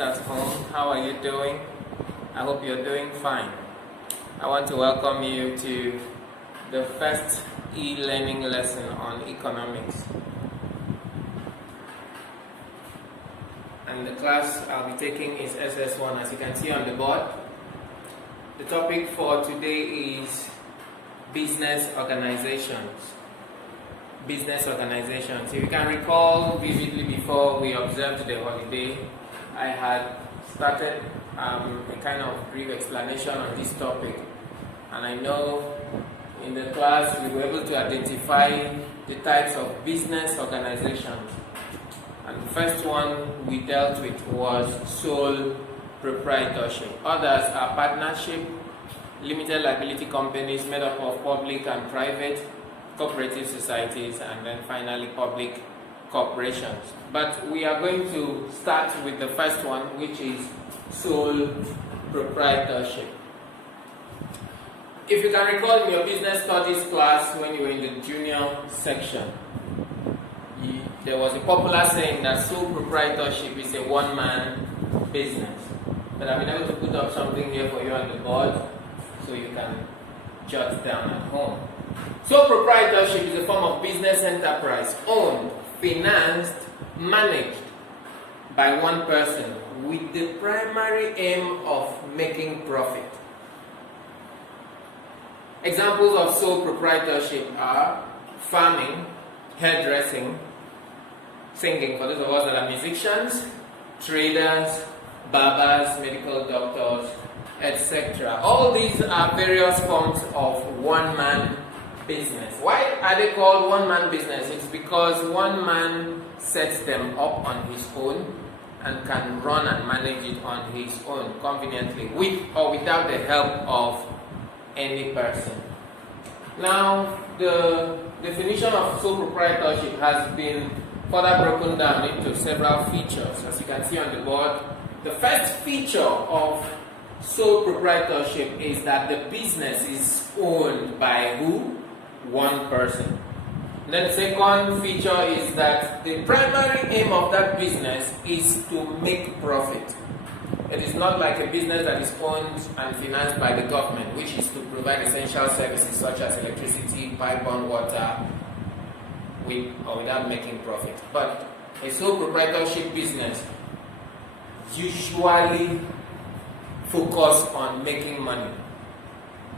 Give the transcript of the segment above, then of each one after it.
students at home, how are you doing? I hope you're doing fine. I want to welcome you to the first e-learning lesson on economics. And the class I'll be taking is SS1, as you can see on the board. The topic for today is business organizations. Business organizations. If you can recall vividly, before we observed the holiday, I had started a kind of brief explanation on this topic, and I know in the class we were able to identify the types of business organizations, and the first one we dealt with was sole proprietorship. Others are partnership, limited liability companies made up of public and private, cooperative societies, and then finally public corporations. But we are going to start with the first one, which is sole proprietorship. If you can recall in your business studies class when you were in the junior section, there was a popular saying that sole proprietorship is a one-man business. But I've been able to put up something here for you on the board so you can jot down at home. Sole proprietorship is a form of business enterprise owned, financed, managed by one person with the primary aim of making profit. Examples of sole proprietorship are farming, hairdressing, singing for those of us that are musicians, traders, barbers, medical doctors, etc. All these are various forms of one-man business. Why are they called one-man business? It's because one man sets them up on his own and can run and manage it on his own conveniently, with or without the help of any person. Now, the definition of sole proprietorship has been further broken down into several features. As you can see on the board, the first feature of sole proprietorship is that the business is owned by who? One person. And then the second feature is that the primary aim of that business is to make profit. It is not like a business that is owned and financed by the government, which is to provide essential services such as electricity, pipe-borne water, with or without making profit. But a sole proprietorship business usually focus on making money,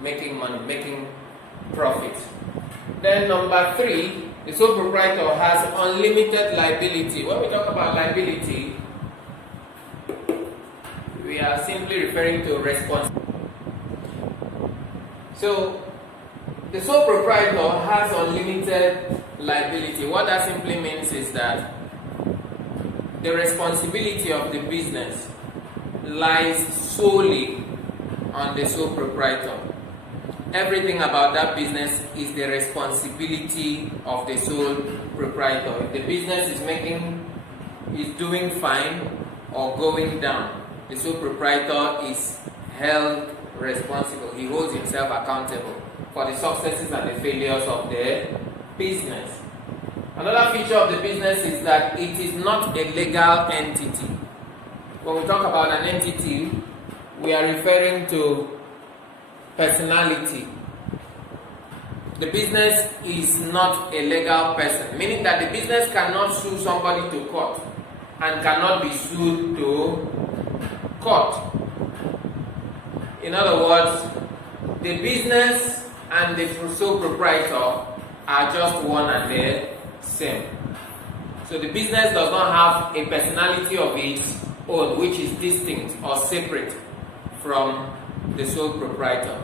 making profit. Then number 3, the sole proprietor has unlimited liability. When we talk about liability, we are simply referring to responsibility. So the sole proprietor has unlimited liability. What that simply means is that the responsibility of the business lies solely on the sole proprietor. Everything about that business is the responsibility of the sole proprietor. If the business is doing fine or going down, the sole proprietor is held responsible. He holds himself accountable for the successes and the failures of the business. Another feature of the business is that it is not a legal entity. When we talk about an entity, we are referring to personality. The business is not a legal person, meaning that the business cannot sue somebody to court and cannot be sued to court. In other words, the business and the sole proprietor are just one and the same. So the business does not have a personality of its own, which is distinct or separate from the sole proprietor.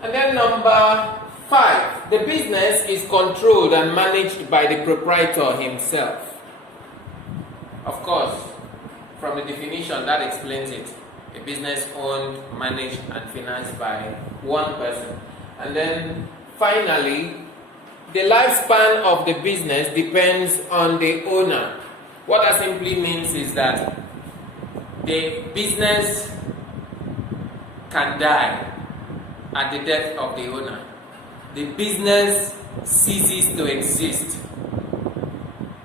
And then number 5, the business is controlled and managed by the proprietor himself. Of course, from the definition that explains it. A business owned, managed and financed by one person. And then finally, the lifespan of the business depends on the owner. What that simply means is that the business can die at the death of the owner. The business ceases to exist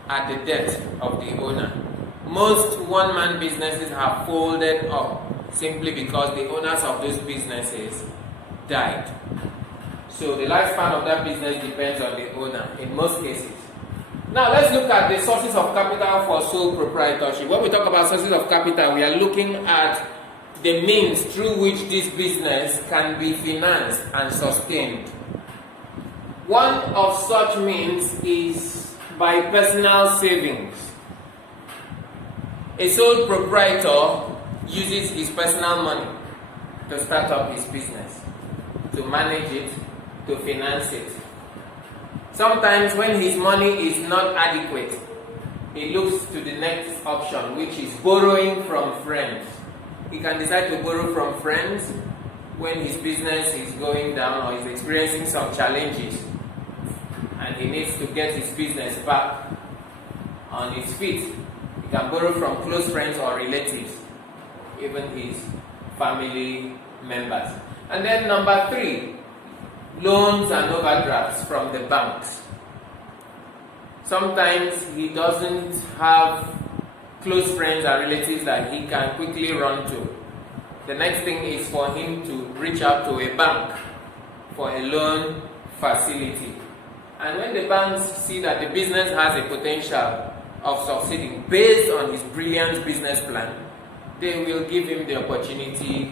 at the death of the owner. Most one-man businesses have folded up simply because the owners of those businesses died. So the lifespan of that business depends on the owner in most cases. Now let's look at the sources of capital for sole proprietorship. When we talk about sources of capital, we are looking at the means through which this business can be financed and sustained. One of such means is by personal savings. A sole proprietor uses his personal money to start up his business, to manage it, to finance it. Sometimes when his money is not adequate, he looks to the next option, which is borrowing from friends. He can decide to borrow from friends when his business is going down or is experiencing some challenges and he needs to get his business back on its feet. He can borrow from close friends or relatives, even his family members. And then number 3, loans and overdrafts from the banks. Sometimes he doesn't have close friends and relatives that he can quickly run to. The next thing is for him to reach out to a bank for a loan facility. And when the banks see that the business has a potential of succeeding based on his brilliant business plan, they will give him the opportunity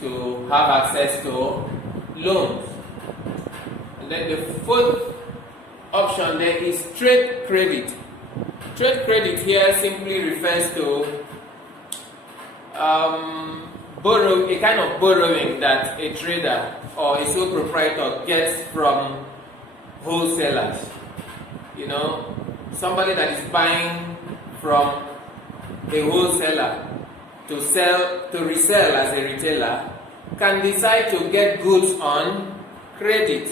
to have access to loans. And then the 4th option there is trade credit. Trade credit here simply refers to a kind of borrowing that a trader or a sole proprietor gets from wholesalers. You know, somebody that is buying from a wholesaler to resell as a retailer can decide to get goods on credit,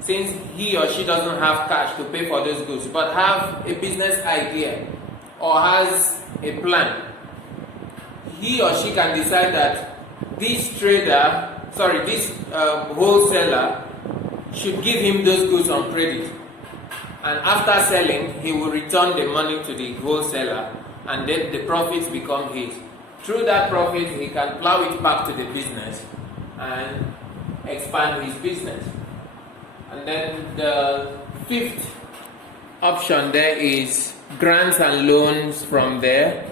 since he or she doesn't have cash to pay for those goods, but have a business idea or has a plan. He or she can decide that this wholesaler should give him those goods on credit, and after selling, he will return the money to the wholesaler, and then the profits become his. Through that profit, he can plow it back to the business and expand his business. And then the 5th option there is grants and loans from the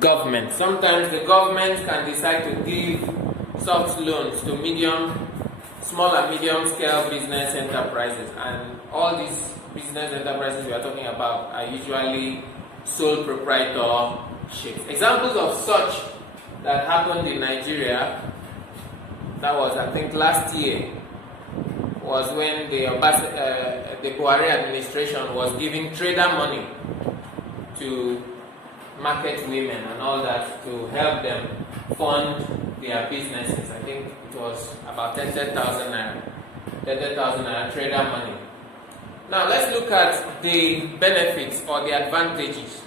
government. Sometimes the government can decide to give soft loans to small and medium scale business enterprises, and all these business enterprises we are talking about are usually sole proprietorships. Examples of such that happened in Nigeria, that was I think last year, was when the Buhari administration was giving trader money to market women and all that to help them fund their businesses. I think it was about 30,000 naira trader money. Now let's look at the benefits or the advantages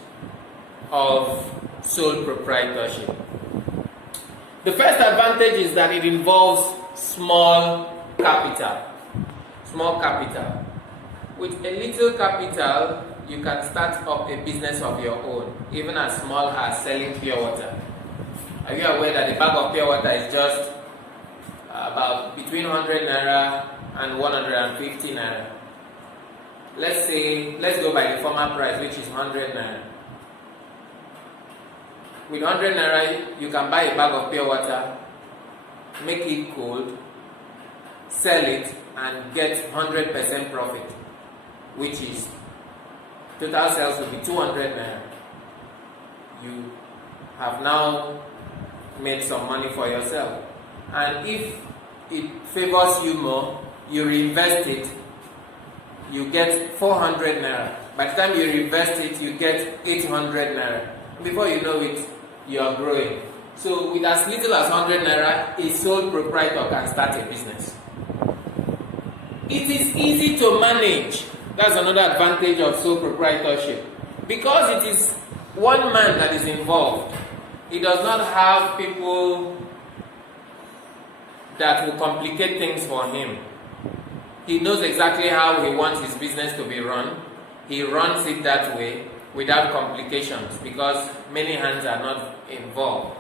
of sole proprietorship. The first advantage is that it involves small capital. Small capital. With a little capital, you can start up a business of your own, even as small as selling pure water. Are you aware that a bag of pure water is just about between 100 naira and 150 naira? Let's go by the former price, which is 100 naira. With 100 naira, you can buy a bag of pure water, make it cold, sell it, and get 100% profit, which is total sales will be 200 naira. You have now made some money for yourself. And if it favors you more, you reinvest it, you get 400 naira. By the time you reinvest it, you get 800 naira. Before you know it, you are growing. So with as little as 100 naira, a sole proprietor can start a business. It is easy to manage. That's another advantage of sole proprietorship. Because it is one man that is involved, he does not have people that will complicate things for him. He knows exactly how he wants his business to be run. He runs it that way. without complications because many hands are not involved.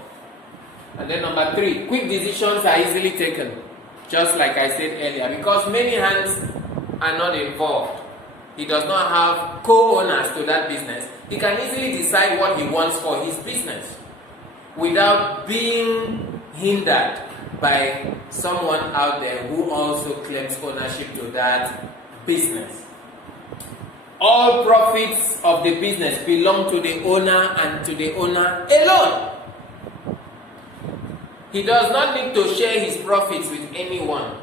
And then number 3, quick decisions are easily taken, just like I said earlier, because many hands are not involved. He does not have co-owners to that business. He can easily decide what he wants for his business without being hindered by someone out there who also claims ownership to that business. All profits of the business belong to the owner and to the owner alone. He does not need to share his profits with anyone.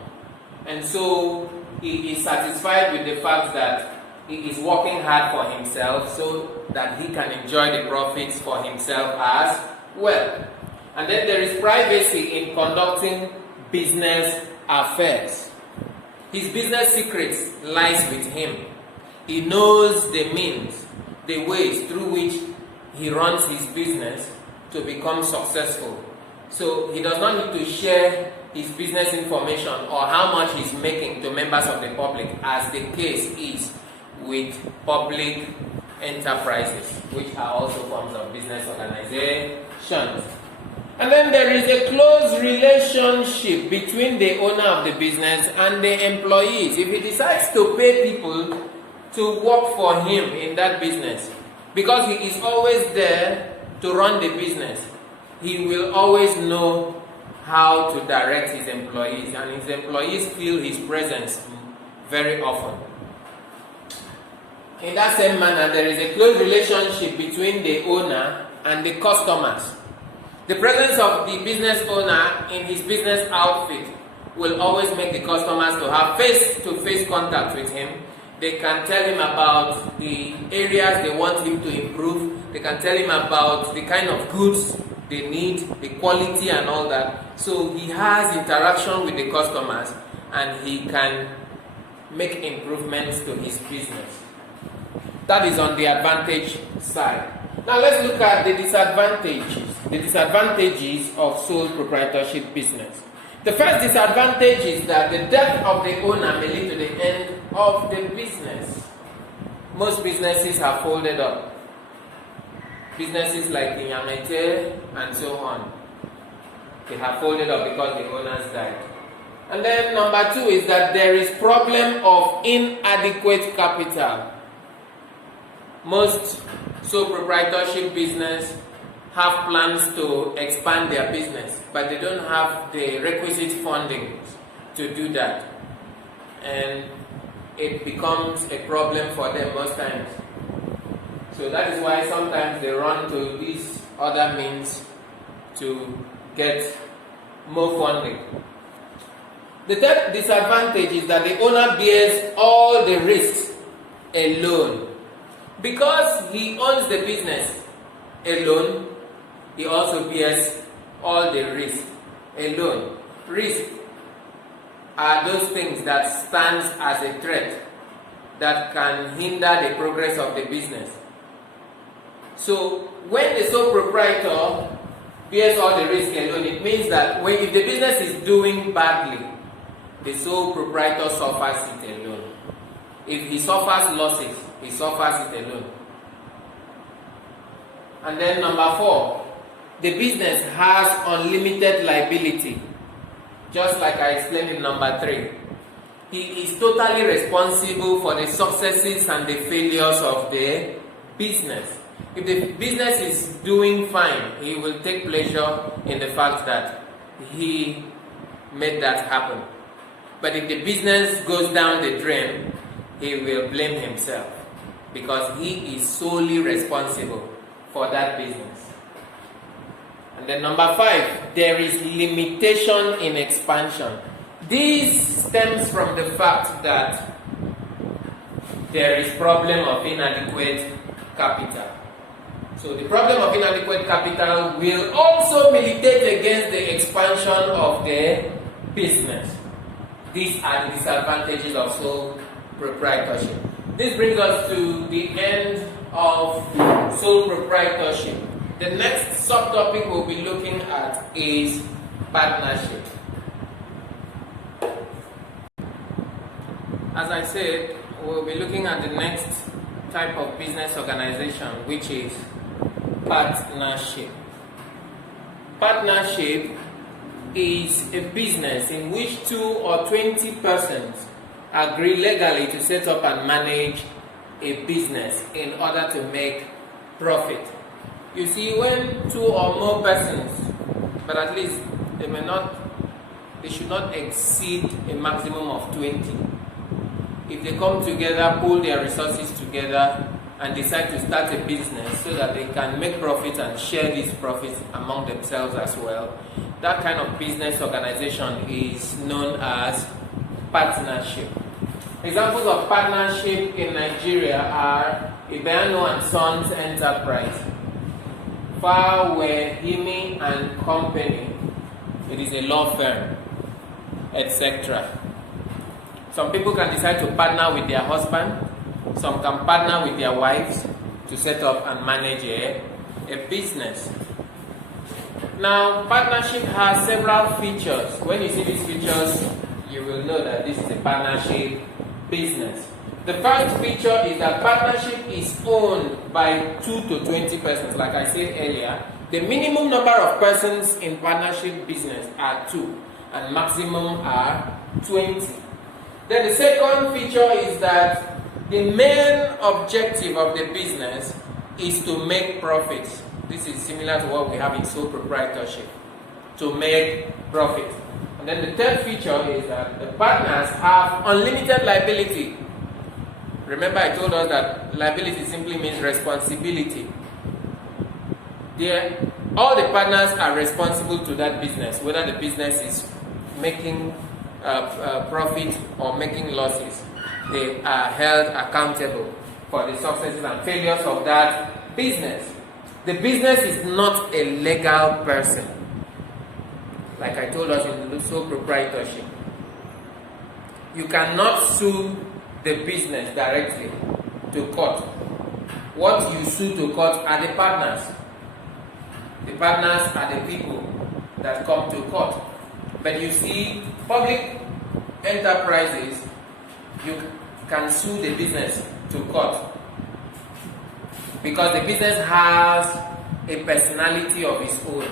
And so he is satisfied with the fact that he is working hard for himself so that he can enjoy the profits for himself as well. And then there is privacy in conducting business affairs. His business secrets lies with him. He knows the means, the ways through which he runs his business to become successful. So he does not need to share his business information or how much he's making to members of the public, as the case is with public enterprises, which are also forms of business organizations. And then there is a close relationship between the owner of the business and the employees. If he decides to pay people to work for him in that business, because he is always there to run the business, he will always know how to direct his employees, and his employees feel his presence very often. In that same manner, there is a close relationship between the owner and the customers. The presence of the business owner in his business outfit will always make the customers to have face-to-face contact with him. They can tell him about the areas they want him to improve. They can tell him about the kind of goods they need, the quality and all that. So he has interaction with the customers and he can make improvements to his business. That is on the advantage side. Now let's look at the disadvantages. The disadvantages of sole proprietorship business. The first disadvantage is that the death of the owner may lead to the end of the business. Most businesses have folded up. Businesses like Inyamete and so on, they have folded up because the owners died. And then number 2 is that there is problem of inadequate capital. Most sole proprietorship business have plans to expand their business, but they don't have the requisite funding to do that. And it becomes a problem for them most times. So that is why sometimes they run to these other means to get more funding. The third disadvantage is that the owner bears all the risks alone. Because he owns the business alone, he also bears all the risk alone. Risk are those things that stand as a threat that can hinder the progress of the business. So when the sole proprietor bears all the risk alone, it means that if the business is doing badly, the sole proprietor suffers it alone. If he suffers losses, he suffers it alone. And then number 4, the business has unlimited liability. Just like I explained in number 3. He is totally responsible for the successes and the failures of the business. If the business is doing fine, he will take pleasure in the fact that he made that happen. But if the business goes down the drain, he will blame himself because he is solely responsible for that business. And then number 5, there is limitation in expansion. This stems from the fact that there is problem of inadequate capital. So the problem of inadequate capital will also militate against the expansion of the business. These are the disadvantages of sole proprietorship. This brings us to the end of sole proprietorship. The next subtopic we'll be looking at is partnership. As I said, we'll be looking at the next type of business organization, which is partnership. Partnership is a business in which 2 or 20 persons agree legally to set up and manage a business in order to make profit. You see, when 2 or more persons, but at least they should not exceed a maximum of 20. If they come together, pool their resources together, and decide to start a business so that they can make profits and share these profits among themselves as well, that kind of business organization is known as partnership. Examples of partnership in Nigeria are Ibeano and Sons Enterprise, Fawehimi and Company, it is a law firm, etc. Some people can decide to partner with their husband. Some can partner with their wives to set up and manage a business. Now, partnership has several features. When you see these features, you will know that this is a partnership business. The first feature is that partnership is owned by 2 to 20 persons. Like I said earlier, the minimum number of persons in partnership business are 2, and maximum are 20. Then the second feature is that the main objective of the business is to make profits. This is similar to what we have in sole proprietorship, to make profit. And then the third feature is that the partners have unlimited liability. Remember, I told us that liability simply means responsibility. All the partners are responsible to that business, whether the business is making profit or making losses. They are held accountable for the successes and failures of that business. The business is not a legal person, like I told us in the sole proprietorship. You cannot sue the business directly to court. What you sue to court are the partners. The partners are the people that come to court. But you see, public enterprises, you can sue the business to court because the business has a personality of its own,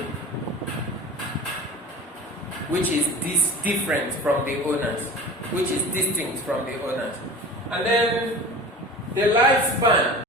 which is different from the owners, which is distinct from the owners. And then the lifespan